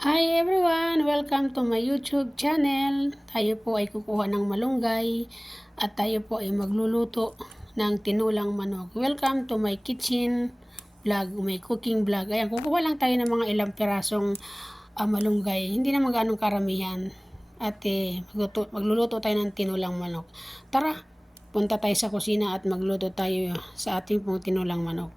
Hi everyone! Welcome to my YouTube channel. Tayo po ay kukuha ng malunggay at tayo po ay magluluto ng tinulang manok. Welcome to my kitchen vlog, my cooking vlog. Ayan, kukuha lang tayo ng mga ilang pirasong malunggay. Hindi naman ganong karamihan. At magluluto tayo ng tinulang manok. Tara, punta tayo sa kusina at magluto tayo sa ating pong tinulang manok.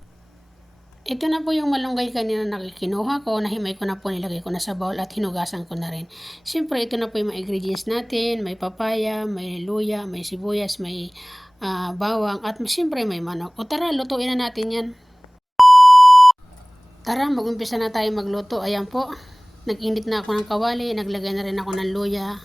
Ito na po yung malunggay kanina nakikinuha ko, nahimay ko na po, nilagay ko na sa bowl at hinugasan ko na rin. Siyempre, ito na po yung mga ingredients natin, may papaya, may luya, may sibuyas, may bawang, at siyempre may manok. O tara, lutuin na natin yan. Tara, mag-umpisa na tayo magluto. Ayan po, nag-init na ako ng kawali, naglagay na rin ako ng luya.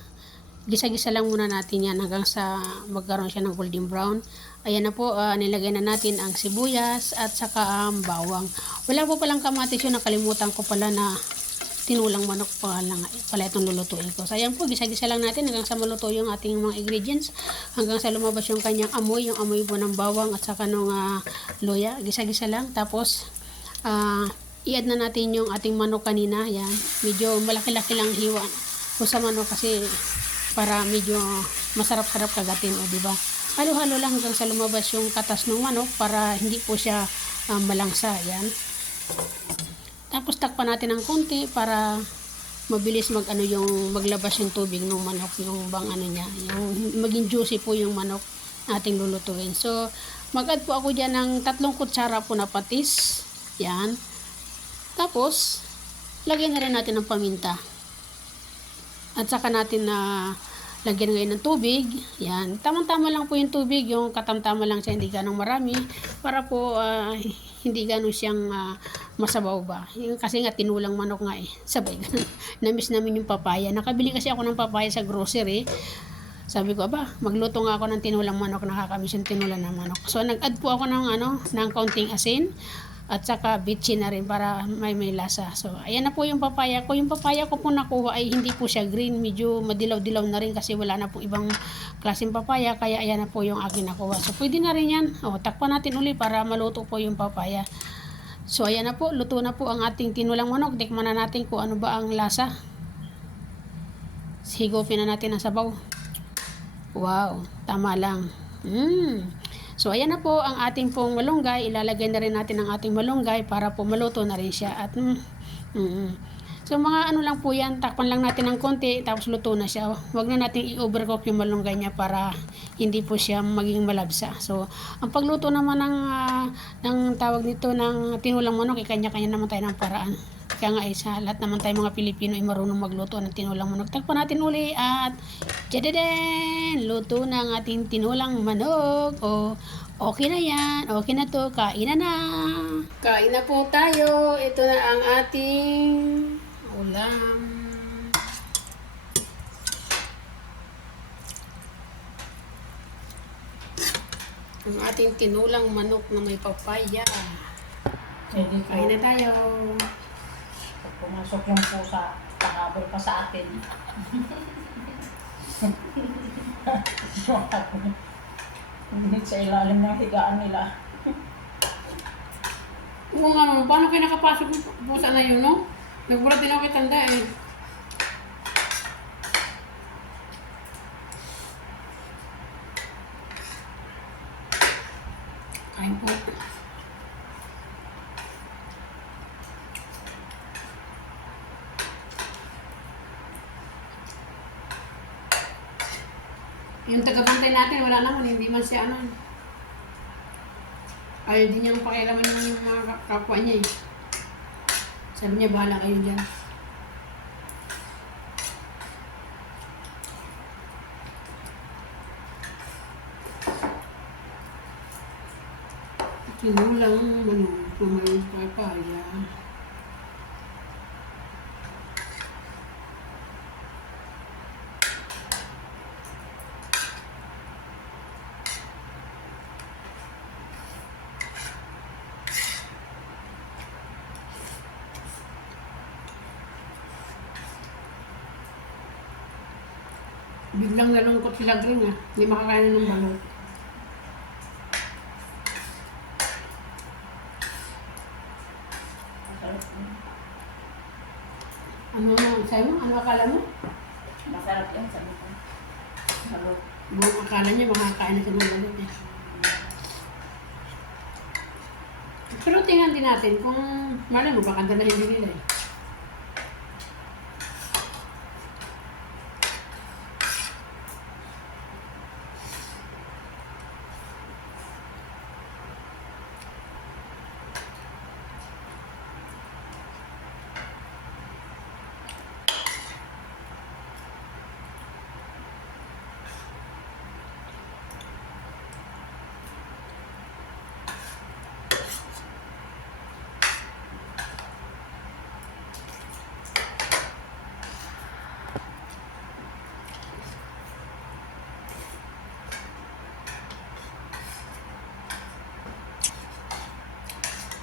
Gisa-gisa lang muna natin yan hanggang sa magkaroon siya ng golden brown. Ayan na po, nilagay na natin ang sibuyas at saka ang bawang. Wala po palang kamatis yun, nakalimutan ko pala na tinulang manok pala itong lulutuin ko. So ayan po, gisa-gisa lang natin hanggang sa maluto yung ating mga ingredients. Hanggang sa lumabas yung kanyang amoy, yung amoy po ng bawang at saka ng luya. Gisa-gisa lang. Tapos, i-add na natin yung ating manok kanina. Ayan, medyo malaki-laki lang hiwa po sa manok kasi para medyo masarap-sarap kagatin, o diba? Halo-halo lang hanggang sa lumabas yung katas ng manok para hindi po siya malangsa. Yan. Tapos takpan natin ng konti para mabilis maglabas yung tubig ng manok, yung niya, yung maging juicy po yung manok nating lulutuin. So, mag-add po ako diyan ng 3 kutsara po na patis. Yan. Tapos, lagyan na rin natin ng paminta. At saka natin lagyan ngayon ng tubig. Yan. Tamang-tama lang po yung tubig. Yung katamtama lang siya, hindi ganong marami. Para po hindi ganon siyang masabaw ba. Kasi nga tinulang manok nga eh. Sabay. Namiss namin yung papaya. Nakabili kasi ako ng papaya sa grocery. Sabi ko, magluto nga ako ng tinulang manok. Nakakamiss yung tinulang ng manok. So, nag-add po ako ng kaunting asin. At saka bitchin na rin para may lasa. So, ayan na po yung papaya ko. Yung papaya ko po nakuha ay hindi po siya green. Medyo madilaw-dilaw na rin kasi wala na po ibang klaseng papaya. Kaya ayan na po yung akin nakuha. So, pwede na rin yan. Takpan natin uli para maluto po yung papaya. So, ayan na po. Luto na po ang ating tinulang manok. Tikman na natin kung ano ba ang lasa. Higupin na natin ang sabaw. Wow, tama lang. So, ayan na po ang ating pong malunggay. Ilalagay na rin natin ang ating malunggay para po maluto na rin siya. At, So, mga lang po yan. Takpan lang natin ng konti, tapos luto na siya. Huwag na natin i-overcook yung malunggay niya para hindi po siya maging malabsa. So, ang pagluto naman ng tawag nito ng tinulang manok, kanya-kanya naman tayo ng paraan. Kaya nga sa lahat naman tayo mga Pilipino ay marunong magluto ng tinulang manok. Takpan natin uli at tadadaan! Luto na ang ating tinulang manok. Okay na yan. Okay na to. Kain na. Kain na po tayo. Ito na ang ating ulam. Ang ating tinulang manok na may papaya. Kain na tayo. Pumasok yung pusa, pakabol pa sa atin. Hindi sa ilalim ng higaan nila. Oo nga naman, paano kayo nakapasok yung pusa na yun, no? Nagbulat din ako kay tanda eh. Kain po. Yung tagabantay natin, wala naman, hindi man siya ayaw din niyang pakialaman yung mga kapwa niya eh. Sabi niya, bahala kayo dyan. Tinulang manok na may papaya. Biglang nalungkot sila Green hindi makakain ng balot. Ano sabi mo? Ano akala mo? Masarap yan, sabi ko. Halo. Buong akala niya makakain na siya ng ganito eh. Pero tingnan din natin kung malay mo baka dala hindi nila eh.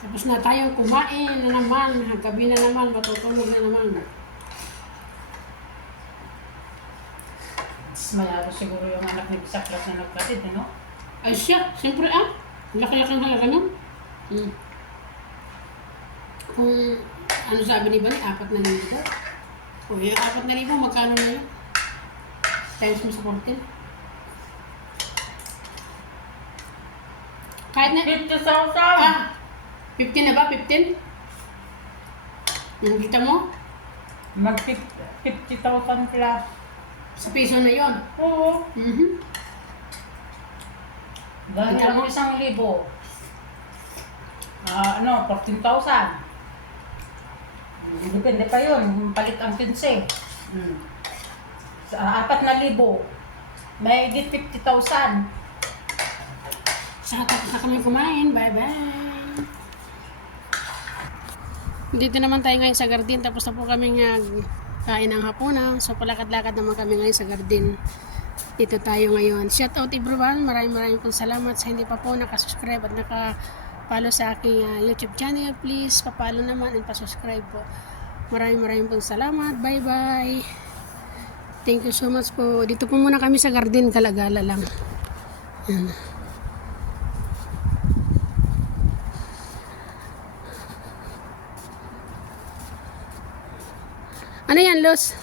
Tapos na tayong kumain na naman, gabi na naman, matutulog na naman. Malaro siguro yung anak ni Bisaklas na nagkatid, ano? Ay siya, siyempre laki-laki ang halaga nun. Kung ano sabi ni Bani, 4,000 daw. O yung 4,000, magkano na yun? Times mo sa 14. Kahit na, 50,000! 15 na ba? 15? Yung kita mo? Mag 50,000 plus. Sa piso na yon. Oo. Dahil Kita ang mo? 1,000. 14,000. Depende pa yun, palit ang 15. Sa 4,000, may higit 50,000. Saka tapos na kami kumain. Bye-bye. Dito naman tayo ngayon sa garden. Tapos na po kami kain ng hapunan. So palakad-lakad naman kami ngayon sa garden. Dito tayo ngayon. Shout out everyone. Maraming pong salamat sa hindi pa po nakasubscribe at naka-follow sa aking YouTube channel. Please pa-follow naman and pa-subscribe po. Maraming pong salamat. Bye-bye. Thank you so much po. Dito po muna kami sa garden. Galagala lang. Yan. Ano yan, Los?